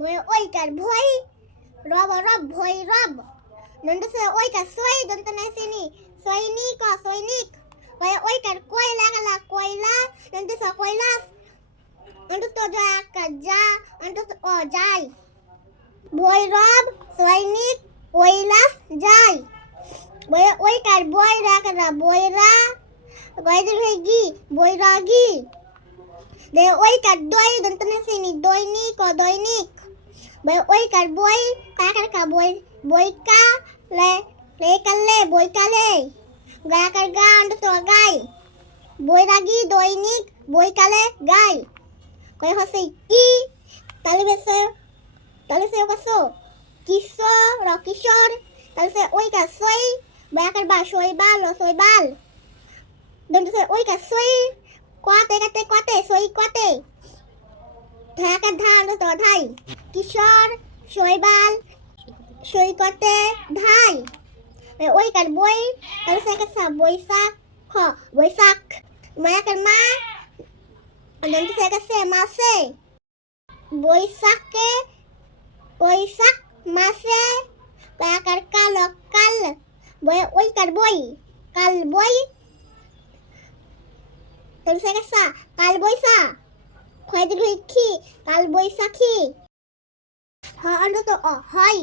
ভয় ওইকার ভয়। রব রব, ভয়, রব। দন্ত সে ওইকার সই দন্ত নাইসিনি সৈনিক সৈনিক ভয় ওইকার কয়লা গলা, কয়লা। দন্ত সে কয়লাস দন্ত তো যা। যা দন্ত ও যাই। ভৈরব সৈনিক কৈলাস যায় বই ওই কার বই রাখা বইরা গয়দের হয়ে গি বৈরাগী দে ওই কার দই দন্তনে সিনি দৈনিক ও দৈনিক বই ওই কার বই? কাকার কা বই? বই কা লে লে কালে বই কালে গা কার গা অন্ত তো গাই। বৈরাগী দৈনিক, বই কালে গাই। কয় হসে কি? তালি বেসে, তাহলে সে কসো কিশোর র কিশোর তাহলে সে ওই কা সই বায়াকার বা সই বাল র সই বাল দন্ত সে ওই কা সই কোয়াতে কাতে কোয়াতে সই কোয়াতে ধাকার ধান তো ধাই কিশোর সই বাল সই কোয়াতে ধাই ওই কার বই তাহলে বৈশাখ খ বৈশাখ। মায়াকার মা দন্ত সে কাসে মাসে বৈশাখে, বৈশাখ মাসে কাকার কাল কাল বই ওই কার বই, কাল বই। তোর সে, কাল বৈশা খয়দিন হই কি, কাল বৈশাখী। অ হয়।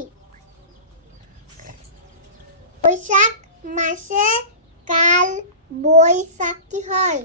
বৈশাখ মাসে কাল বৈশাখী হয়।